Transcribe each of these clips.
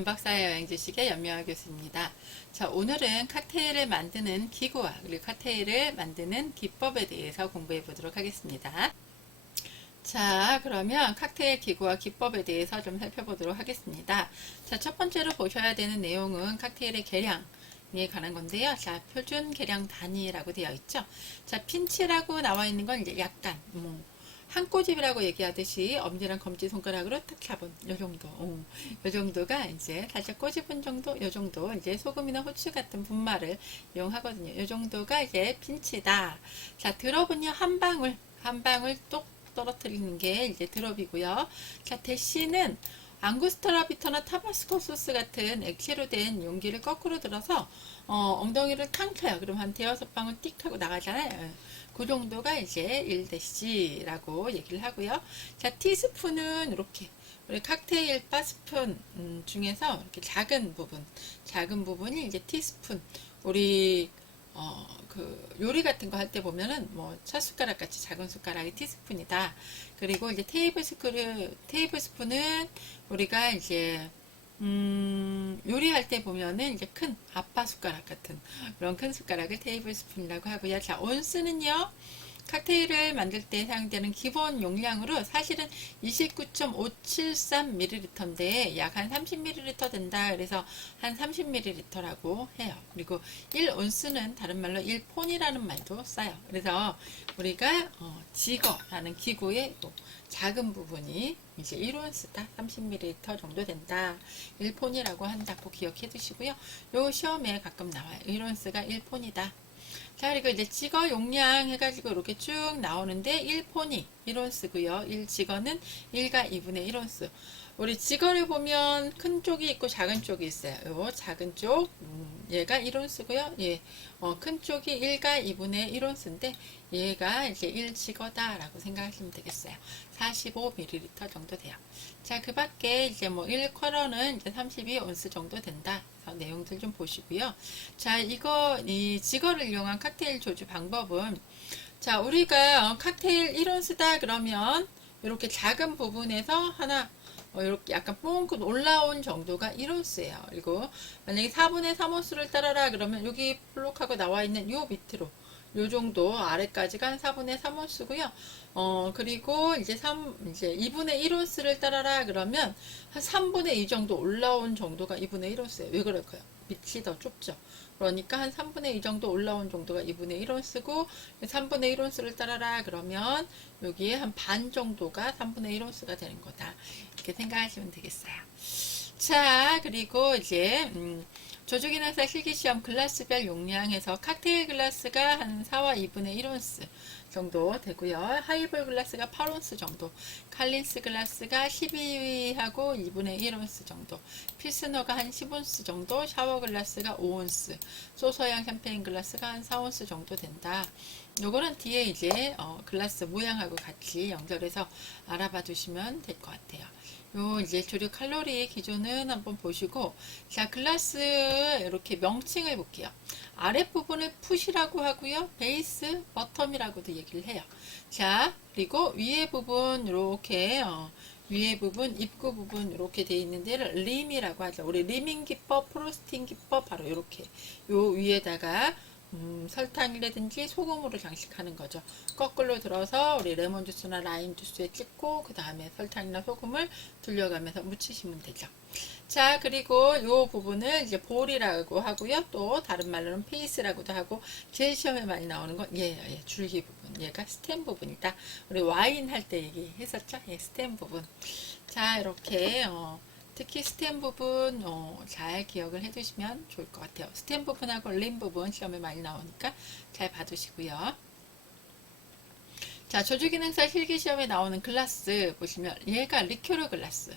연박사의 여행 지식의 연명아 교수입니다. 자, 오늘은 칵테일을 만드는 기구와 그리고 칵테일을 만드는 기법에 대해서 공부해 보도록 하겠습니다. 자, 그러면 칵테일 기구와 기법에 대해서 좀 살펴보도록 하겠습니다. 자, 첫 번째로 보셔야 되는 내용은 칵테일의 계량에 관한 건데요. 자, 표준 계량 단위라고 되어 있죠. 자, 핀치라고 나와 있는 건 이제 약간 한 꼬집이라고 얘기하듯이 엄지랑 검지손가락으로 딱 잡은 요 정도, 요 정도가 이제 살짝 꼬집은 정도, 요 정도 이제 소금이나 후추 같은 분말을 이용하거든요. 요 정도가 이제 핀치다. 자, 드롭은요 한 방울 똑 떨어뜨리는 게 이제 드롭이고요. 자, 대시는 앙구스타라 비터나 타바스코 소스 같은 액체로 된 용기를 거꾸로 들어서 엉덩이를 탕 쳐요. 그럼 한 대여섯 방울 띡 하고 나가잖아요. 그 정도가 이제 1대시라고 얘기를 하고요. 자, 티스푼은 이렇게 우리 칵테일 바 스푼 중에서 이렇게 작은 부분이 이제 티스푼. 우리 그 요리 같은 거 할 때 보면은 뭐 첫 숟가락 같이 작은 숟가락이 티스푼이다. 그리고 이제 테이블스푼은 우리가 이제 요리할 때 보면은 이제 큰 아빠 숟가락 같은 그런 큰 숟가락을 테이블 스푼이라고 하고요. 자, 온스는요, 칵테일을 만들 때 사용되는 기본 용량으로 사실은 29.573ml인데 약 한 30ml 된다. 그래서 한 30ml라고 해요. 그리고 1온스는 다른 말로 1폰이라는 말도 써요. 그래서 우리가 지거라는 기구의 작은 부분이 이제 1온스다. 30ml 정도 된다. 1폰이라고 한다고 기억해 두시고요. 요 시험에 가끔 나와요. 1온스가 1폰이다. 자, 그리고 이제 지거 용량 해가지고 이렇게 쭉 나오는데 1폰이 1온스고요. 1지거는 1과 2분의 1온스. 우리 지거를 보면 큰 쪽이 있고 작은 쪽이 있어요. 요 작은 쪽, 얘가 1온스고요. 예, 큰 쪽이 1과 2분의 1온스인데 얘가 이제 1지거다 라고 생각하시면 되겠어요. 45ml 정도 돼요. 자, 그 밖에 이제 뭐 1쿼러는 이제 32온스 정도 된다. 내용들 좀 보시고요. 자, 이 지거를 이용한 칵테일 조주 방법은, 자, 우리가 칵테일 1온스다 그러면 이렇게 작은 부분에서 하나 이렇게 약간 뽕긋 올라온 정도가 1온스예요. 그리고 만약에 4분의 3온스를 따라라 그러면 여기 플록하고 나와 있는 요 밑으로 요 정도 아래까지가 한 4분의 3온스고요. 그리고 이제 2분의 1온스를 따라라 그러면 한 3분의 2 정도 올라온 정도가 2분의 1온스예요. 왜 그럴까요? 밑이 더 좁죠. 그러니까 한 3분의 2 정도 올라온 정도가 2분의 1온스고 3분의 1온스를 따라라 그러면 여기에 한 반 정도가 3분의 1온스가 되는 거다. 이렇게 생각하시면 되겠어요. 자, 그리고 이제 조주기능사 실기시험 글라스별 용량에서 칵테일 글라스가 한 4와 2분의 1온스 정도 되고요. 하이볼 글라스가 8온스 정도, 칼린스 글라스가 12하고 2분의 1온스 정도, 필스너가 한 10온스 정도, 샤워 글라스가 5온스, 소서양 샴페인 글라스가 한 4온스 정도 된다. 요거는 뒤에 이제 글라스 모양하고 같이 연결해서 알아봐 두시면 될 것 같아요. 요 이제 조류 칼로리 기준은 한번 보시고, 자, 글라스 이렇게 명칭을 볼게요. 아랫부분을 풋이라고 하고요. 베이스, 버텀이라고도 얘기를 해요. 자, 그리고 위에 부분 이렇게 위에 부분, 입구 부분 이렇게 돼 있는 데를 림이라고 하죠. 우리 리밍 기법, 프로스팅 기법 바로 이렇게 요 위에다가 설탕이라든지 소금으로 장식하는 거죠. 거꾸로 들어서 우리 레몬 주스나 라임 주스에 찍고 그 다음에 설탕이나 소금을 둘려가면서 묻히시면 되죠. 자, 그리고 이 부분을 이제 볼이라고 하고요. 또 다른 말로는 페이스라고도 하고, 제일 시험에 많이 나오는 건 얘예요. 줄기 부분. 얘가 스템 부분이다. 우리 와인 할 때 얘기했었죠? 예, 스템 부분. 자, 이렇게 특히 스템 부분 잘 기억을 해두시면 좋을 것 같아요. 스템 부분하고 림 부분 시험에 많이 나오니까 잘 봐두시고요. 자, 조주기능사 실기시험에 나오는 글라스 보시면 얘가 리큐르 글라스.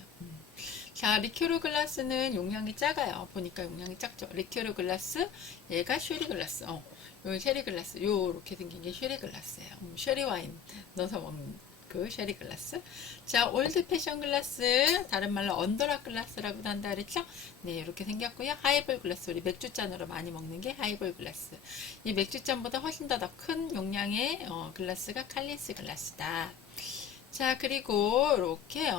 자, 리큐르 글라스는 용량이 작아요. 보니까 용량이 작죠. 리큐르 글라스, 얘가 쉐리 글라스. 요 쉐리 글라스, 요렇게 생긴 게 쉐리 글라스예요. 쉐리 와인 넣어서 먹는 그 쉐리 글라스. 자, 올드 패션 글라스, 다른 말로 언더락 글라스라고도 한다 그랬죠? 네, 이렇게 생겼고요. 하이볼 글라스, 우리 맥주잔으로 많이 먹는 게 하이볼 글라스. 이 맥주잔보다 훨씬 더 큰 용량의 글라스가 칼린스 글라스다. 자, 그리고 이렇게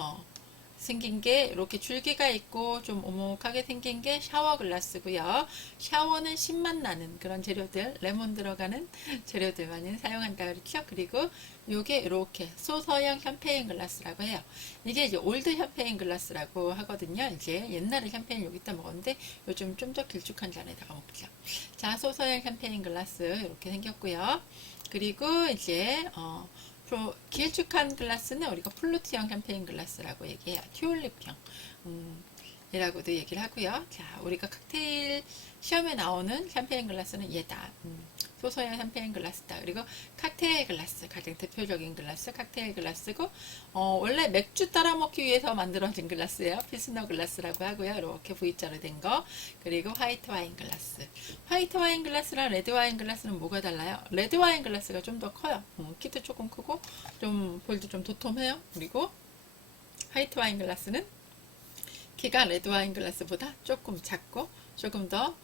생긴 게 이렇게 줄기가 있고 좀 오목하게 생긴 게 샤워 글라스고요. 샤워는 신맛 나는 그런 재료들, 레몬 들어가는 재료들 많이 사용한다 그렇죠. 그리고 요게 이렇게 소서형 샴페인 글라스라고 해요. 이게 이제 올드 샴페인 글라스라고 하거든요. 이제 옛날에 샴페인 여기다 먹었는데 요즘 좀 더 길쭉한 잔에다가 먹죠. 자, 소서형 샴페인 글라스 이렇게 생겼고요. 그리고 이제 길쭉한 글라스는 우리가 플루트형 샴페인 글라스라고 얘기해요. 튤립형 이라고도 얘기를 하고요. 자, 우리가 칵테일 시험에 나오는 샴페인 글라스는 얘다. 소서형 샴페인 글라스다. 그리고 칵테일 글라스, 가장 대표적인 글라스 칵테일 글라스고, 원래 맥주 따라 먹기 위해서 만들어진 글라스예요. 필스너 글라스라고 하고요. 이렇게 V자로 된 거. 그리고 화이트 와인 글라스. 화이트 와인 글라스랑 레드 와인 글라스는 뭐가 달라요? 레드 와인 글라스가 좀 더 커요. 키도 조금 크고 좀 볼도 좀 도톰해요. 그리고 화이트 와인 글라스는 키가 레드 와인 글라스보다 조금 작고 조금 더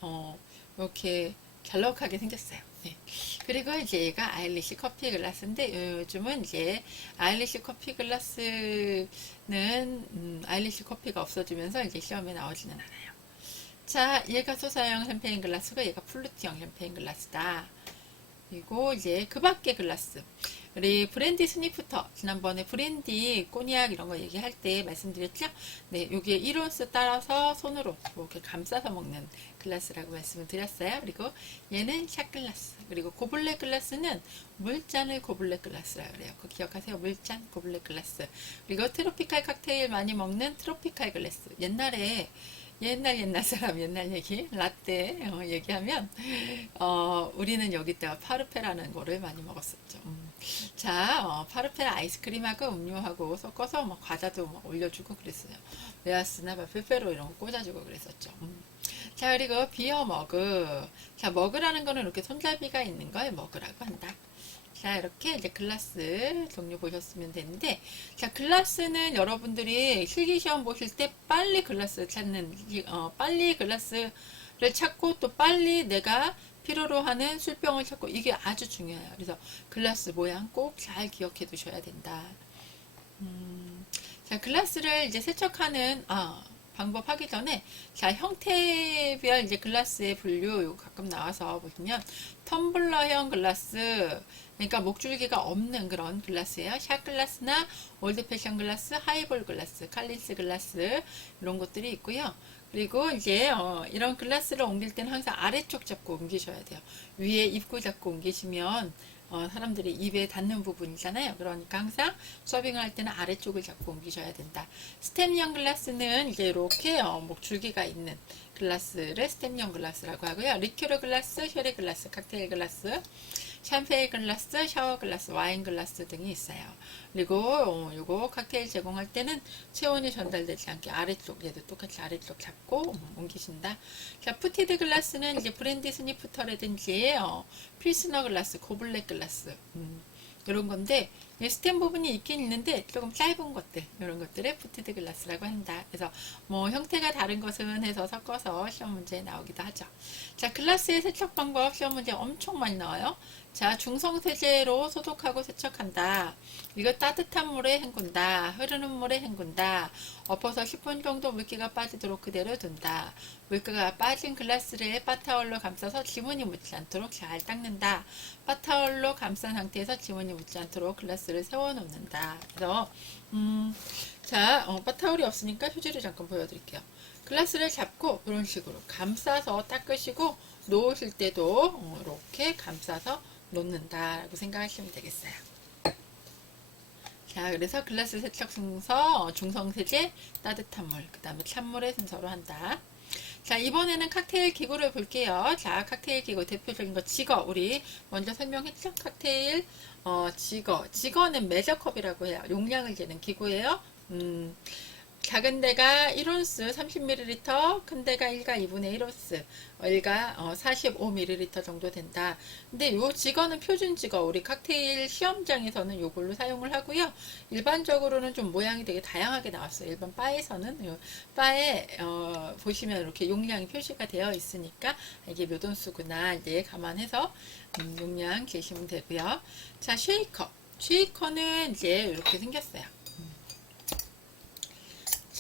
이렇게 잘록하게 생겼어요. 네. 그리고 이제 얘가 아일리시 커피 글라스인데 요즘은 이제 아일리시 커피 글라스는 아일리시 커피가 없어지면서 이제 시험에 나오지는 않아요. 자, 얘가 소사형 샴페인 글라스고 얘가 플루트형 샴페인 글라스다. 그리고 이제 그 밖에 글라스. 우리 브랜디 스니프터 지난번에 브랜디 꼬냑 이런 거 얘기할 때 말씀드렸죠. 네, 여기에 1온스 따라서 손으로 이렇게 감싸서 먹는 글라스라고 말씀을 드렸어요. 그리고 얘는 샷글라스. 그리고 고블렛 글라스는 물잔을 고블렛 글라스라고 그래요. 그거 기억하세요. 물잔 고블렛 글라스. 그리고 트로피칼 칵테일 많이 먹는 트로피칼 글라스. 옛날 사람 옛날 얘기 라떼 얘기하면 우리는 여기다가 파르페라는 거를 많이 먹었었죠. 자, 파르페라 아이스크림하고 음료하고 섞어서 뭐 과자도 막 올려주고 그랬어요. 메아스나 페페로 이런 거 꽂아주고 그랬었죠. 자, 그리고 비어 머그. 자, 머그라는 거는 이렇게 손잡이가 있는 걸 머그라고 한다. 자, 이렇게 이제 글라스 종류 보셨으면 되는데, 자, 글라스는 여러분들이 실기시험 보실 때 빨리 글라스 빨리 글라스를 찾고 또 빨리 내가 필요로 하는 술병을 찾고 이게 아주 중요해요. 그래서 글라스 모양 꼭 잘 기억해 두셔야 된다. 자, 글라스를 이제 세척하는, 방법 하기 전에, 자, 형태별 이제 글라스의 분류, 요거 가끔 나와서 보시면, 텀블러형 글라스, 그러니까 목줄기가 없는 그런 글라스예요. 샷 글라스나 올드 패션 글라스, 하이볼 글라스, 칼린스 글라스, 이런 것들이 있고요. 그리고 이제 이런 글라스를 옮길 때는 항상 아래쪽 잡고 옮기셔야 돼요. 위에 입구 잡고 옮기시면 사람들이 입에 닿는 부분이잖아요. 그러니까 항상 서빙을 할 때는 아래쪽을 잡고 옮기셔야 된다. 스템형 글라스는 이제 이렇게 목줄기가 있는 글라스를 스템형 글라스라고 하고요. 리큐르 글라스, 쉐리 글라스, 칵테일 글라스, 샴페인 글라스, 샤워 글라스, 와인 글라스 등이 있어요. 그리고 요거 칵테일 제공할 때는 체온이 전달되지 않게 아래쪽, 얘도 똑같이 아래쪽 잡고 옮기신다. 자, 푸티드 글라스는 이제 브랜디 스니프터라든지 필스너 글라스, 고블렛 글라스 이런 건데 스템 부분이 있긴 있는데 조금 짧은 것들 이런 것들을 푸티드 글라스라고 한다. 그래서 뭐 형태가 다른 것은 해서 섞어서 시험 문제에 나오기도 하죠. 자, 글라스의 세척 방법 시험 문제 엄청 많이 나와요. 자, 중성세제로 소독하고 세척한다. 이거 따뜻한 물에 헹군다. 흐르는 물에 헹군다. 엎어서 10분 정도 물기가 빠지도록 그대로 둔다. 물기가 빠진 글라스를 바타올로 감싸서 지문이 묻지 않도록 잘 닦는다. 바타올로 감싼 상태에서 지문이 묻지 않도록 글라스를 세워놓는다. 그래서 자, 바타올이 없으니까 휴지를 잠깐 보여드릴게요. 글라스를 잡고 이런 식으로 감싸서 닦으시고 놓으실 때도 이렇게 감싸서 놓는다라고 생각하시면 되겠어요. 자, 그래서 글라스 세척 순서, 중성세제, 따뜻한 물, 그 다음에 찬물의 순서로 한다. 자, 이번에는 칵테일 기구를 볼게요. 자, 칵테일 기구 대표적인 거 지거, 우리 먼저 설명했죠? 칵테일 지거는 메저컵이라고 해요. 용량을 재는 기구예요. 작은 데가 1온스 30ml, 큰 데가 1가 2분의 1온스, 1가 45ml 정도 된다. 근데 요 지거는 표준 지거, 우리 칵테일 시험장에서는 요걸로 사용을 하고요. 일반적으로는 좀 모양이 되게 다양하게 나왔어요. 일반 바에서는 요 바에 보시면 이렇게 용량이 표시가 되어 있으니까 이게 몇 온수구나 이제 감안해서 용량 계시면 되고요. 자, 쉐이커는 이제 이렇게 생겼어요.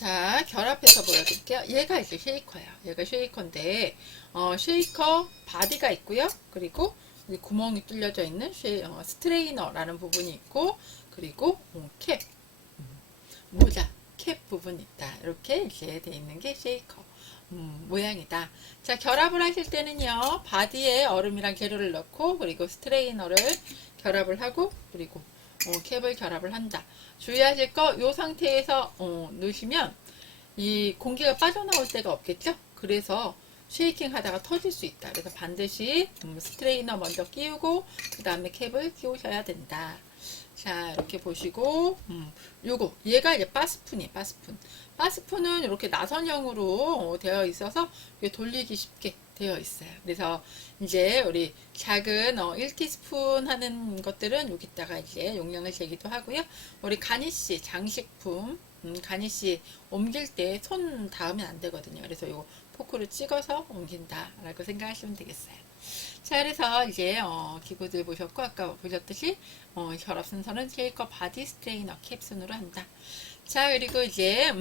자, 결합해서 보여드릴게요. 얘가 이제 쉐이커예요. 얘가 쉐이커인데, 쉐이커 바디가 있고요. 그리고 이 구멍이 뚫려져 있는 스트레이너라는 부분이 있고, 그리고 캡, 모자, 캡 부분이 있다. 이렇게 이제 돼 있는 게 쉐이커 모양이다. 자, 결합을 하실 때는요, 바디에 얼음이랑 재료를 넣고, 그리고 스트레이너를 결합을 하고, 그리고 캡을 결합을 한다. 주의하실 거, 이 상태에서 넣으시면 이 공기가 빠져나올 데가 없겠죠? 그래서 쉐이킹 하다가 터질 수 있다. 그래서 반드시 스트레이너 먼저 끼우고 그 다음에 캡을 끼우셔야 된다. 자, 이렇게 보시고 요거 얘가 이제 바스푼이에요. 바스푼. 바스푼은 이렇게 나선형으로 되어 있어서 돌리기 쉽게 되어 있어요. 그래서 이제 우리 작은 1티스푼 하는 것들은 여기다가 이제 용량을 재기도 하고요. 우리 가니쉬 장식품 가니쉬 옮길 때 손 닿으면 안 되거든요. 그래서 이거 포크로 찍어서 옮긴다 라고 생각하시면 되겠어요. 자, 그래서 이제 기구들 보셨고 아까 보셨듯이 결합 순서는 쉐이커 바디 스트레이너 캡순으로 한다. 자, 그리고 이제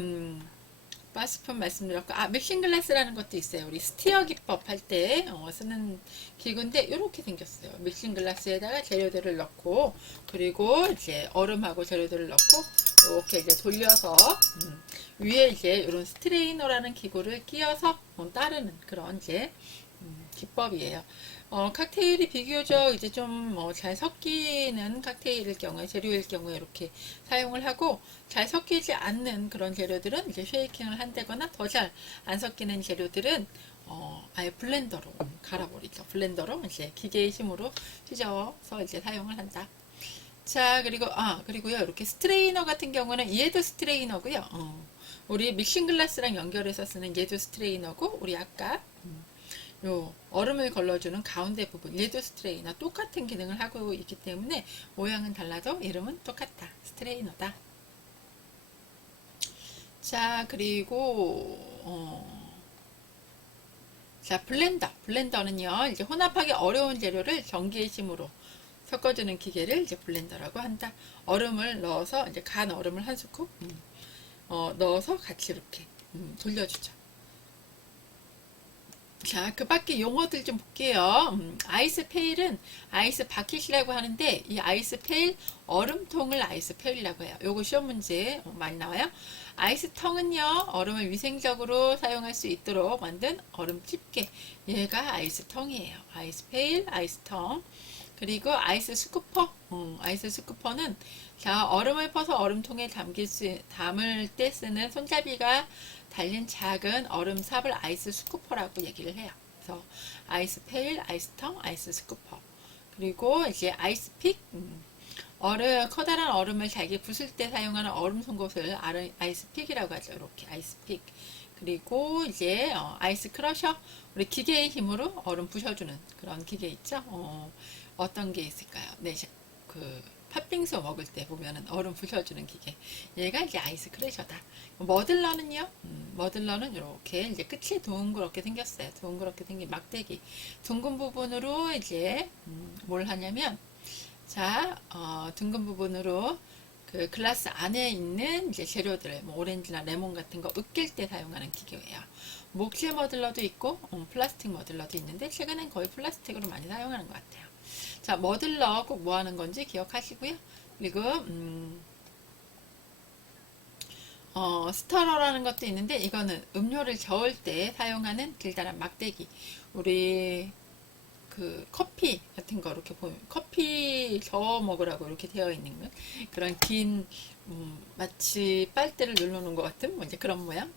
바스푼 말씀드렸고, 믹싱 글라스라는 것도 있어요. 우리 스티어 기법 할 때 쓰는 기구인데 이렇게 생겼어요. 믹싱 글라스에다가 재료들을 넣고, 그리고 이제 얼음하고 재료들을 넣고 이렇게 이제 돌려서 위에 이제 이런 스트레이너라는 기구를 끼워서 따르는 그런 이제 기법이에요. 칵테일이 비교적 이제 좀 잘 섞이는 칵테일일 경우에, 재료일 경우에 이렇게 사용을 하고, 잘 섞이지 않는 그런 재료들은 이제 쉐이킹을 한다거나, 더 잘 안 섞이는 재료들은 아예 블렌더로 갈아버리죠. 블렌더로 이제 기계의 힘으로 휘저어서 이제 사용을 한다. 자, 그리고요, 이렇게 스트레이너 같은 경우는 얘도 스트레이너고요. 우리 믹싱 글라스랑 연결해서 쓰는 얘도 스트레이너고, 우리 아까 요 얼음을 걸러주는 가운데 부분 얘도 스트레이너 똑같은 기능을 하고 있기 때문에 모양은 달라도 이름은 똑같다. 스트레이너다. 자, 그리고 자, 블렌더는요 이제 혼합하기 어려운 재료를 전기의 힘으로 섞어주는 기계를 이제 블렌더라고 한다. 얼음을 넣어서 이제 간 얼음을 한 스쿱 넣어서 같이 이렇게 돌려주죠. 자, 그 밖에 용어들 좀 볼게요. 아이스 페일은 아이스 바킷이라고 하는데, 이 아이스 페일, 얼음통을 아이스 페일이라고 해요. 요거 시험 문제 많이 나와요. 아이스통은요, 얼음을 위생적으로 사용할 수 있도록 만든 얼음 집게. 얘가 아이스통이에요. 아이스 페일, 아이스통. 그리고 아이스 스쿠퍼. 아이스 스쿠퍼는 자, 얼음을 퍼서 얼음통에 담을 때 쓰는 손잡이가 달린 작은 얼음삽을 아이스 스쿠퍼라고 얘기를 해요. 그래서 아이스 페일, 아이스통, 아이스 스쿠퍼. 그리고 이제 아이스픽, 커다란 얼음을 잘게 부술 때 사용하는 얼음 송곳을 아이스픽이라고 하죠. 이렇게 아이스픽. 그리고 이제 아이스 크러셔, 우리 기계의 힘으로 얼음 부셔주는 그런 기계 있죠. 어떤 게 있을까요? 네, 팥빙수 먹을 때 보면은 얼음 부셔주는 기계. 얘가 이제 아이스 크래셔다. 머들러는요? 머들러는 이렇게 이제 끝이 둥그렇게 생겼어요. 둥그렇게 생긴 막대기. 둥근 부분으로 이제 뭘 하냐면, 자, 둥근 부분으로 그 글라스 안에 있는 이제 재료들, 뭐 오렌지나 레몬 같은 거 으깰 때 사용하는 기계예요. 목재 머들러도 있고, 플라스틱 머들러도 있는데, 최근엔 거의 플라스틱으로 많이 사용하는 것 같아요. 자, 머들러 꼭 뭐 하는 건지 기억하시고요. 그리고 스터러라는 것도 있는데, 이거는 음료를 저을 때 사용하는 길다란 막대기. 우리 그 커피 같은 거 이렇게 보면 커피 저어 먹으라고 이렇게 되어 있는 거, 그런 긴 마치 빨대를 눌러놓은 것 같은 뭐 이제 그런 모양.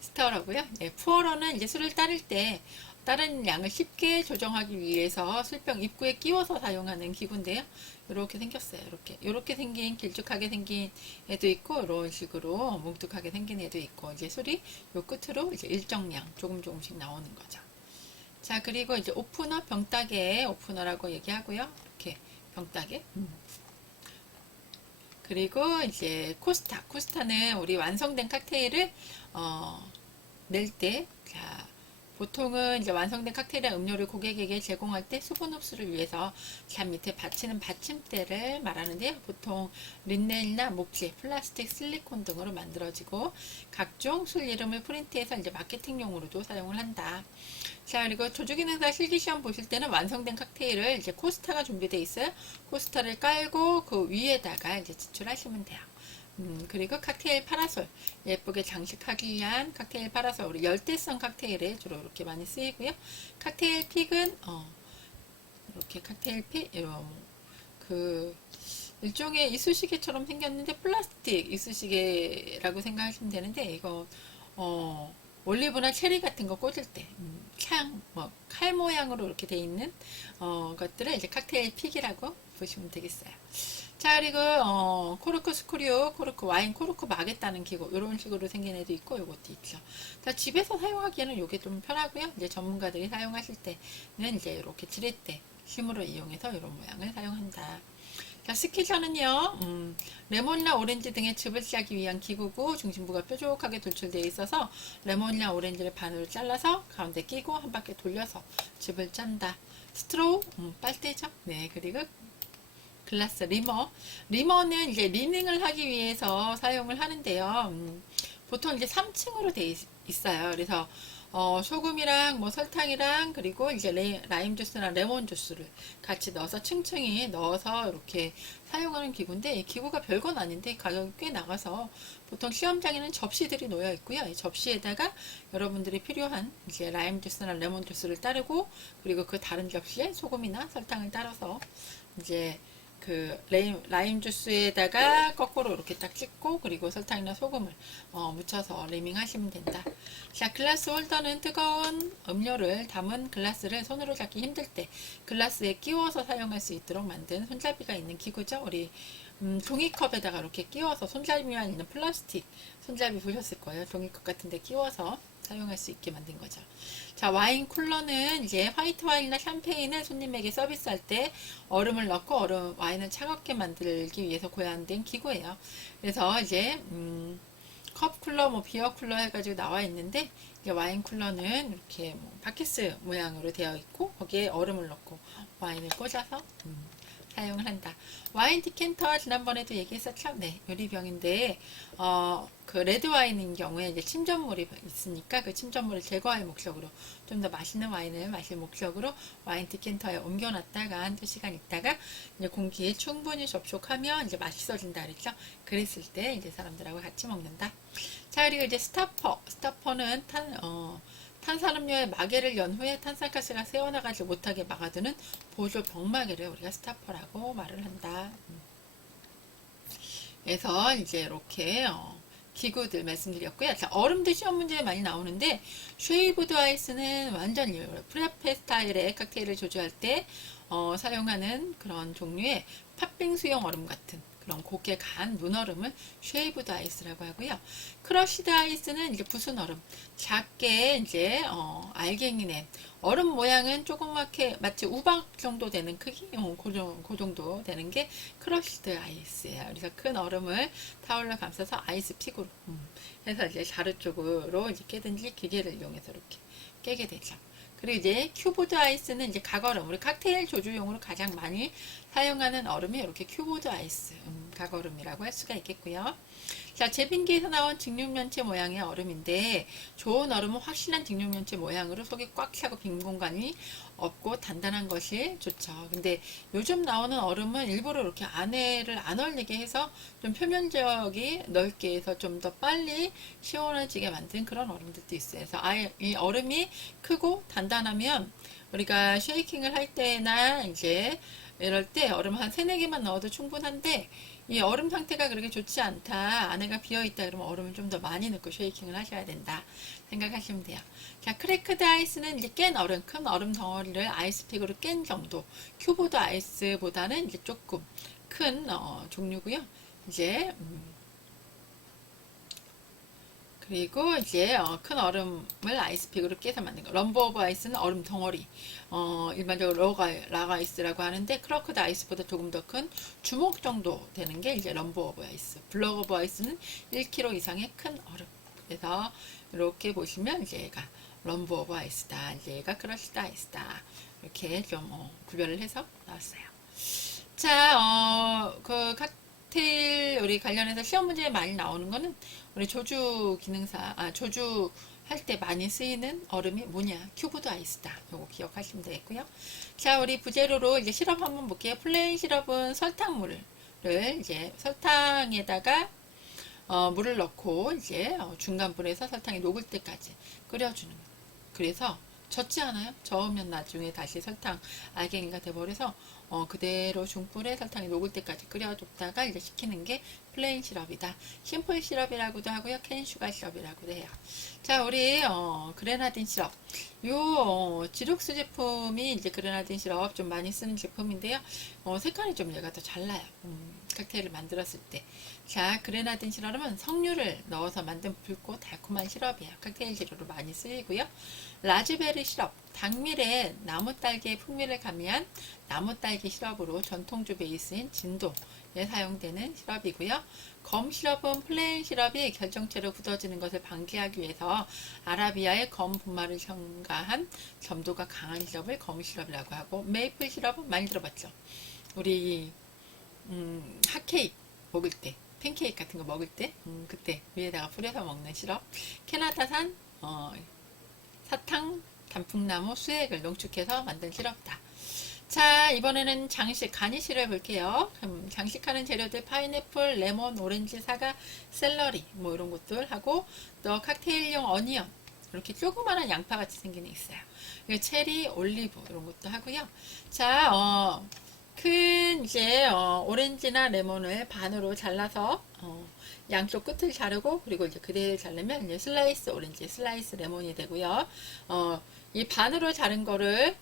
스터러고요. 예, 푸어러는 이제 술을 따를 때 다른 양을 쉽게 조정하기 위해서 술병 입구에 끼워서 사용하는 기구인데요. 이렇게 생겼어요. 이렇게 생긴 길쭉하게 생긴 애도 있고, 이런 식으로 뭉툭하게 생긴 애도 있고, 이제 술이 요 끝으로 이제 일정량 조금씩 나오는 거죠. 자, 그리고 이제 오프너, 병따개 오프너라고 얘기하고요. 이렇게 병따개. 그리고 이제 코스타는 우리 완성된 칵테일을 낼 때, 자, 보통은 이제 완성된 칵테일이나 음료를 고객에게 제공할 때 수분 흡수를 위해서 잔 밑에 받치는 받침대를 말하는데요. 보통 린넨이나 목재, 플라스틱, 실리콘 등으로 만들어지고 각종 술 이름을 프린트해서 이제 마케팅용으로도 사용을 한다. 자, 그리고 조주기능사 실기시험 보실 때는 완성된 칵테일을 이제 코스타가 준비되어 있어요. 코스타를 깔고 그 위에다가 이제 지출하시면 돼요. 그리고 칵테일 파라솔, 예쁘게 장식하기 위한 칵테일 파라솔, 우리 열대성 칵테일에 주로 이렇게 많이 쓰이고요. 칵테일 픽은 이렇게 칵테일 픽 이런 그 일종의 이쑤시개처럼 생겼는데 플라스틱 이쑤시개라고 생각하시면 되는데 이거 올리브나 체리 같은 거 꽂을 때 칼 모양으로 이렇게 돼 있는 것들을 이제 칵테일 픽이라고 보시면 되겠어요. 자, 그리고 코르크 스크류, 코르크 와인 코르크 막겠다는 기구 이런 식으로 생긴 애도 있고 요것도 있죠. 자, 집에서 사용하기에는 이게 좀 편하고요. 이제 전문가들이 사용하실 때는 이제 이렇게 지렛대 힘으로 이용해서 이런 모양을 사용한다. 자, 스키저는요, 레몬이나 오렌지 등의 즙을 짜기 위한 기구고 중심부가 뾰족하게 돌출되어 있어서 레몬이나 오렌지를 반으로 잘라서 가운데 끼고 한 바퀴 돌려서 즙을 짠다. 스트로우, 빨대죠. 네, 그리고 글라스 리머는 이제 리닝을 하기 위해서 사용을 하는데요. 보통 이제 3층으로 되어 있어요. 그래서 소금이랑 뭐 설탕이랑 그리고 이제 라임 주스나 레몬 주스를 같이 넣어서 층층이 넣어서 이렇게 사용하는 기구인데 이 기구가 별건 아닌데 가격이 꽤 나가서 보통 시험장에는 접시들이 놓여 있고요. 이 접시에다가 여러분들이 필요한 이제 라임 주스나 레몬 주스를 따르고 그리고 그 다른 접시에 소금이나 설탕을 따라서 이제 그 라임 주스에다가 거꾸로 이렇게 딱 찍고 그리고 설탕이나 소금을 묻혀서 리밍 하시면 된다. 자, 글라스 홀더는 뜨거운 음료를 담은 글라스를 손으로 잡기 힘들 때 글라스에 끼워서 사용할 수 있도록 만든 손잡이가 있는 기구죠. 우리 종이컵에다가 이렇게 끼워서 손잡이만 있는 플라스틱 손잡이 보셨을 거예요. 종이컵 같은 데 끼워서 사용할 수 있게 만든 거죠. 자, 와인 쿨러는 이제 화이트 와인이나 샴페인을 손님에게 서비스할 때 얼음을 넣고 와인을 차갑게 만들기 위해서 고안된 기구예요. 그래서 이제 컵 쿨러, 뭐 비어 쿨러 해가지고 나와 있는데 이제 와인 쿨러는 이렇게 뭐 바켓스 모양으로 되어 있고 거기에 얼음을 넣고 와인을 꽂아서 사용을 한다. 와인 디캔터 지난번에도 얘기했었죠. 네, 유리병인데 그 레드 와인인 경우에 이제 침전물이 있으니까 그 침전물을 제거할 목적으로 좀 더 맛있는 와인을 마실 목적으로 와인 디캔터에 옮겨놨다가 한두 시간 있다가 이제 공기에 충분히 접촉하면 이제 맛있어진다 그랬죠. 그랬을 때 이제 사람들하고 같이 먹는다. 자, 그리고 이제 스타퍼는 탄산음료의 마개를 연 후에 탄산가스가 새어나가지 못하게 막아두는 보조 병마개를 우리가 스타퍼라고 말을 한다. 그래서 이제 이렇게 기구들 말씀드렸고요. 자, 얼음도 시험 문제에 많이 나오는데 쉐이브드 아이스는 완전히 프레페 스타일의 칵테일을 조주할 때 사용하는 그런 종류의 팥빙수용 얼음 같은 그런 곱게 간 눈얼음을 쉐이브드 아이스라고 하고요. 크러쉬드 아이스는 이제 부순 얼음, 작게 이제 알갱이 낸 얼음 모양은 조그맣게 마치 우박 정도 되는 크기, 그 정도 되는 게 크러쉬드 아이스예요. 그래서 큰 얼음을 타올로 감싸서 아이스 픽으로 해서 이제 자루 쪽으로 이제 깨든지 기계를 이용해서 이렇게 깨게 되죠. 그리고 이제 큐보드 아이스는 이제 각얼음, 우리 칵테일 조주용으로 가장 많이 사용하는 얼음이 이렇게 큐보드 아이스, 각얼음이라고 할 수가 있겠고요. 자, 제빙기에서 나온 직육면체 모양의 얼음인데 좋은 얼음은 확실한 직육면체 모양으로 속이 꽉 차고 빈 공간이 없고 단단한 것이 좋죠. 근데 요즘 나오는 얼음은 일부러 이렇게 안에를 안 얼리게 해서 좀 표면적이 넓게 해서 좀 더 빨리 시원해지게 만든 그런 얼음들도 있어요. 그래서 아예 이 얼음이 크고 단단하면 우리가 쉐이킹을 할 때나 이제 이럴 때 얼음 한 3, 4개만 넣어도 충분한데 이 얼음 상태가 그렇게 좋지 않다. 안에가 비어있다 그러면 얼음을 좀 더 많이 넣고 쉐이킹을 하셔야 된다. 생각하시면 돼요. 자, 크래크드 아이스는 이제 깬 얼음, 큰 얼음 덩어리를 아이스팩으로 깬 정도. 큐보드 아이스보다는 이제 조금 큰 종류고요. 이제 그리고 이제 큰 얼음을 아이스팩으로 깨서 만든 거. 럼버 오브 아이스는 얼음 덩어리. 일반적으로 라가 아이스라고 하는데 크러크드 아이스보다 조금 더 큰 주먹 정도 되는 게 이제 럼버 오브 아이스. 블럭 오브 아이스는 1kg 이상의 큰 얼음. 그래서 이렇게 보시면 이제 얘가 럼브 오브 아이스다. 이제 얘가 크러쉬드 아이스다. 이렇게 좀 구별을 해서 나왔어요. 자, 그 칵테일 우리 관련해서 시험 문제에 많이 나오는 거는 우리 조주 기능사, 조주 할 때 많이 쓰이는 얼음이 뭐냐? 큐브드 아이스다. 요거 기억하시면 되겠고요. 자, 우리 부재료로 이제 시럽 한번 볼게요. 플레인 시럽은 설탕물을 이제 설탕에다가 물을 넣고 이제 중간 불에서 설탕이 녹을 때까지 끓여주는 거예요. 그래서 젖지 않아요? 저으면 나중에 다시 설탕 알갱이가 돼버려서 그대로 중불에 설탕이 녹을 때까지 끓여줬다가 이제 식히는 게 플레인 시럽이다. 심플 시럽이라고도 하고요. 캔 슈가 시럽이라고도 해요. 자, 우리 그레나딘 시럽. 요 지룩스 제품이 이제 그레나딘 시럽 좀 많이 쓰는 제품인데요. 색깔이 좀 얘가 더 잘 나요. 칵테일을 만들었을 때. 자, 그레나딘 시럽은 석류를 넣어서 만든 붉고 달콤한 시럽이에요. 칵테일 재료로 많이 쓰이고요. 라즈베리 시럽, 당밀에 나무딸기의 풍미를 가미한 나무딸기 시럽으로 전통주 베이스인 진도에 사용되는 시럽이고요. 검 시럽은 플레인 시럽이 결정체로 굳어지는 것을 방지하기 위해서 아라비아의 검 분말을 첨가한 점도가 강한 시럽을 검 시럽이라고 하고, 메이플 시럽은 많이 들어봤죠. 우리 핫케이크 먹을 때, 팬케이크 같은 거 먹을 때, 그때 위에다가 뿌려서 먹는 시럽. 캐나다산 사탕, 단풍나무, 수액을 농축해서 만든 시럽이다. 자, 이번에는 장식, 가니쉬를 볼게요. 장식하는 재료들 파인애플, 레몬, 오렌지, 사과, 샐러리 뭐 이런 것들 하고, 또 칵테일용 어니언, 이렇게 조그마한 양파같이 생긴 게 있어요. 그리고 체리, 올리브 이런 것도 하고요. 자, 큰 이제 오렌지나 레몬을 반으로 잘라서 양쪽 끝을 자르고, 그리고 이제 그대를 자르면 이제 슬라이스 오렌지, 슬라이스 레몬이 되고요. 이 반으로 자른 거를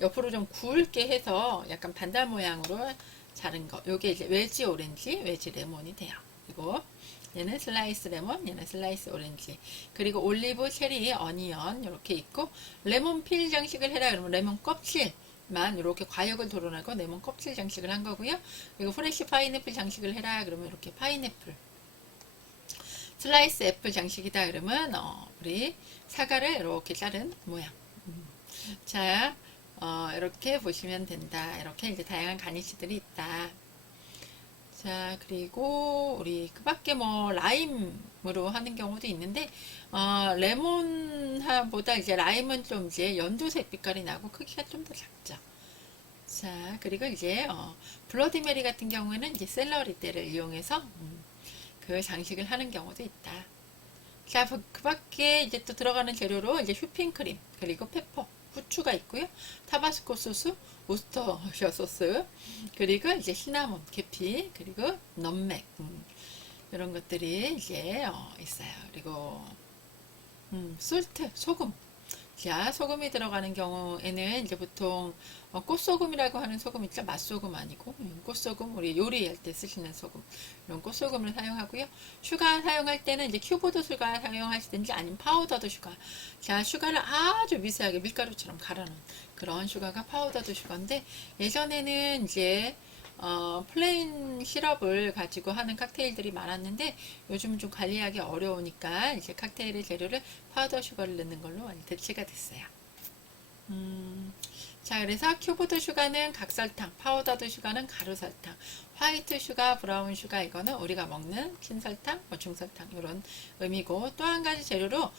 옆으로 좀 굵게 해서 약간 반달 모양으로 자른 거. 요게 이제 외지 오렌지, 외지 레몬이 돼요. 그리고 얘는 슬라이스 레몬, 얘는 슬라이스 오렌지. 그리고 올리브, 체리, 어니언 이렇게 있고, 레몬 필 장식을 해라 그러면 레몬 껍질만 이렇게 과육을 도려내고 레몬 껍질 장식을 한 거고요. 그리고 프레쉬 파인애플 장식을 해라 그러면 이렇게 파인애플, 슬라이스 애플 장식이다 그러면 우리 사과를 이렇게 자른 모양. 자, 이렇게 보시면 된다. 이렇게 이제 다양한 가니쉬들이 있다. 자, 그리고 우리 그 밖에 뭐 라임으로 하는 경우도 있는데, 레몬보다 이제 라임은 좀 이제 연두색 빛깔이 나고 크기가 좀 더 작죠. 자, 그리고 이제 블러디메리 같은 경우에는 이제 샐러리 때를 이용해서 그 장식을 하는 경우도 있다. 자, 그 밖에 이제 또 들어가는 재료로 이제 휘핑크림, 그리고 페퍼, 후추가 있고요. 타바스코 소스, 오스터셔 소스, 그리고 이제 시나몬, 계피, 그리고 넘맥, 이런 것들이 이제 있어요. 그리고 솔트, 소금. 자, 소금이 들어가는 경우에는 이제 보통 꽃소금이라고 하는 소금 있죠? 맛소금 아니고 꽃소금, 우리 요리할 때 쓰시는 소금, 이런 꽃소금을 사용하고요. 슈가 사용할 때는 이제 큐브드 슈가 사용하시든지 아니면 파우더드 슈가. 자, 슈가를 아주 미세하게 밀가루처럼 갈아놓은 그런 슈가가 파우더드 슈가인데, 예전에는 이제 플레인 시럽을 가지고 하는 칵테일들이 많았는데, 요즘은 좀 관리하기 어려우니까 이제 칵테일의 재료를 파우더 슈가를 넣는 걸로 많이 대체가 됐어요. 자, 그래서 큐브드 슈가는 각설탕, 파우더드 슈가는 가루설탕, 화이트 슈가, 브라운 슈가, 이거는 우리가 먹는 신설탕, 중설탕 이런 의미고, 또 한 가지 재료로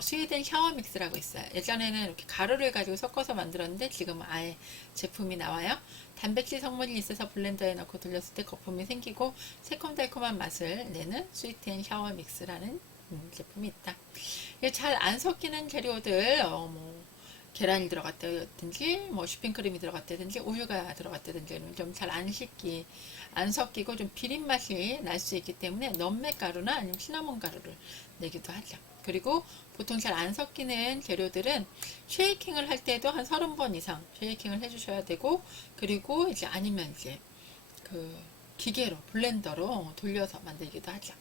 스웨덴 샤워 믹스라고 있어요. 예전에는 이렇게 가루를 가지고 섞어서 만들었는데 지금은 아예 제품이 나와요. 단백질 성분이 있어서 블렌더에 넣고 돌렸을 때 거품이 생기고 새콤달콤한 맛을 내는 스위트앤 샤워 믹스라는 제품이 있다. 잘 안 섞이는 재료들, 계란이 들어갔다든지, 슈핑크림이 들어갔다든지, 우유가 들어갔다든지, 좀 잘 안 섞이고 좀 비린 맛이 날 수 있기 때문에 넘맥 가루나 아니면 시나몬 가루를 내기도 하죠. 그리고 보통 잘 안 섞이는 재료들은 쉐이킹을 할 때도 한 30번 이상 쉐이킹을 해주셔야 되고, 그리고 이제 아니면 이제 그 기계로, 블렌더로 돌려서 만들기도 하죠.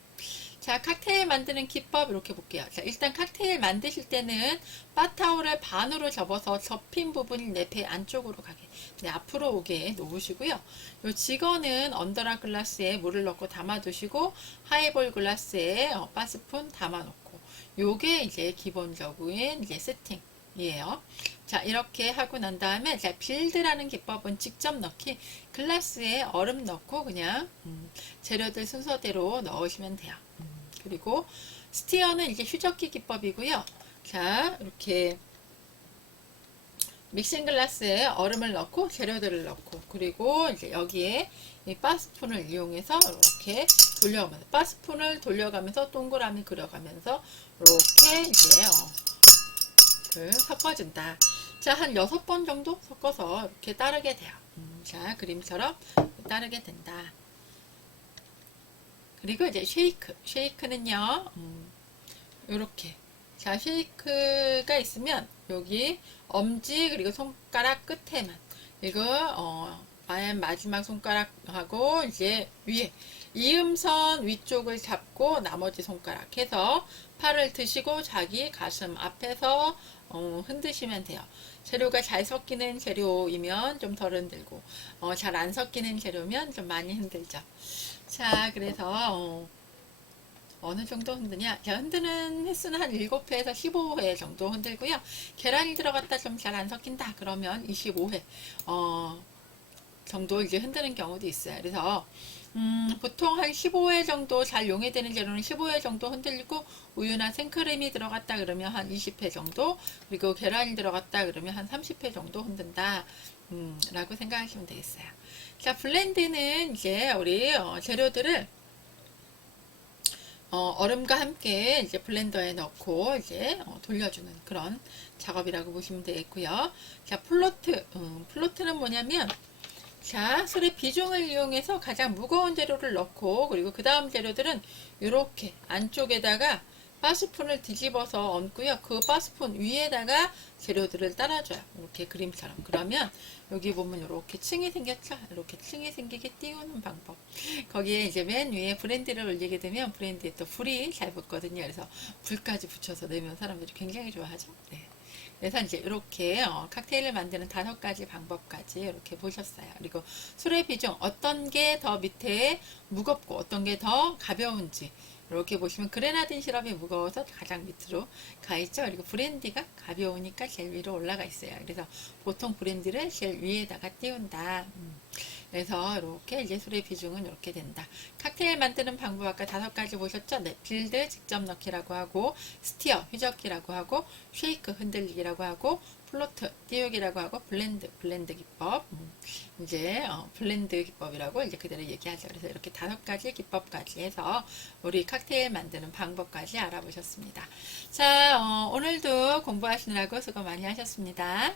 자, 칵테일 만드는 기법 이렇게 볼게요. 자, 일단 칵테일 만드실 때는 바타올을 반으로 접어서 접힌 부분이 내 배 안쪽으로 가게, 앞으로 오게 놓으시고요. 요 직원은 언더락 글라스에 물을 넣고 담아두시고, 하이볼 글라스에 바스푼 담아놓고, 요게 이제 기본적인 이제 세팅이에요. 자, 이렇게 하고 난 다음에 자, 빌드라는 기법은 직접 넣기. 글라스에 얼음 넣고 그냥 재료들 순서대로 넣으시면 돼요. 그리고 스티어는 이제 휴적기 기법이고요. 자, 이렇게 믹싱 글라스에 얼음을 넣고 재료들을 넣고 그리고 이제 여기에 이 바스푼을 이용해서 이렇게 돌려가면서 바스푼을 돌려가면서 동그라미 그려가면서 이렇게 이제 섞어준다. 자, 한 6번 정도 섞어서 이렇게 따르게 돼요. 자, 그림처럼 따르게 된다. 그리고 이제 쉐이크는요, 요렇게. 자, 쉐이크가 있으면 여기 엄지 그리고 손가락 끝에만 이거 맨 마지막 손가락하고 이제 위에 이음선 위쪽을 잡고 나머지 손가락 해서 팔을 드시고 자기 가슴 앞에서 흔드시면 돼요. 재료가 잘 섞이는 재료이면 좀 덜 흔들고 잘 안 섞이는 재료면 좀 많이 흔들죠. 자, 그래서 어느 정도 흔드냐? 자, 흔드는 횟수는 한 7회에서 15회 정도 흔들고요. 계란이 들어갔다 좀 잘 안 섞인다. 그러면 25회 정도 이제 흔드는 경우도 있어요. 그래서 보통 한 15회 정도 잘 용해되는 재료는 15회 정도 흔들리고 우유나 생크림이 들어갔다 그러면 한 20회 정도 그리고 계란이 들어갔다 그러면 한 30회 정도 흔든다 라고 생각하시면 되겠어요. 자, 블렌드는 이제 우리 재료들을 얼음과 함께 이제 블렌더에 넣고 이제 돌려주는 그런 작업이라고 보시면 되겠고요. 자, 플로트는 뭐냐면 자, 술의 비중을 이용해서 가장 무거운 재료를 넣고 그리고 그 다음 재료들은 이렇게 안쪽에다가 바스푼을 뒤집어서 얹고요. 그 바스푼 위에다가 재료들을 따라줘요. 이렇게 그림처럼. 그러면 여기 보면 이렇게 층이 생겼죠? 이렇게 층이 생기게 띄우는 방법. 거기에 이제 맨 위에 브랜디를 올리게 되면 브랜디에 또 불이 잘 붙거든요. 그래서 불까지 붙여서 내면 사람들이 굉장히 좋아하죠. 네. 그래서 이제 이렇게 칵테일을 만드는 5가지 방법까지 이렇게 보셨어요. 그리고 술의 비중 어떤 게 더 밑에 무겁고 어떤 게 더 가벼운지 이렇게 보시면 그레나딘 시럽이 무거워서 가장 밑으로 가 있죠. 그리고 브랜디가 가벼우니까 제일 위로 올라가 있어요. 그래서 보통 브랜디를 제일 위에다가 띄운다. 그래서 이렇게 이제 술의 비중은 이렇게 된다. 칵테일 만드는 방법 아까 5가지 보셨죠? 네, 빌드 직접 넣기라고 하고 스티어 휴적기라고 하고 쉐이크 흔들리기라고 하고 플로트 띄우기라고 하고 블렌드 기법 이제 블렌드 기법이라고 이제 그대로 얘기하죠. 그래서 이렇게 5가지 기법까지 해서 우리 칵테일 만드는 방법까지 알아보셨습니다. 자, 오늘도 공부하시느라고 수고 많이 하셨습니다.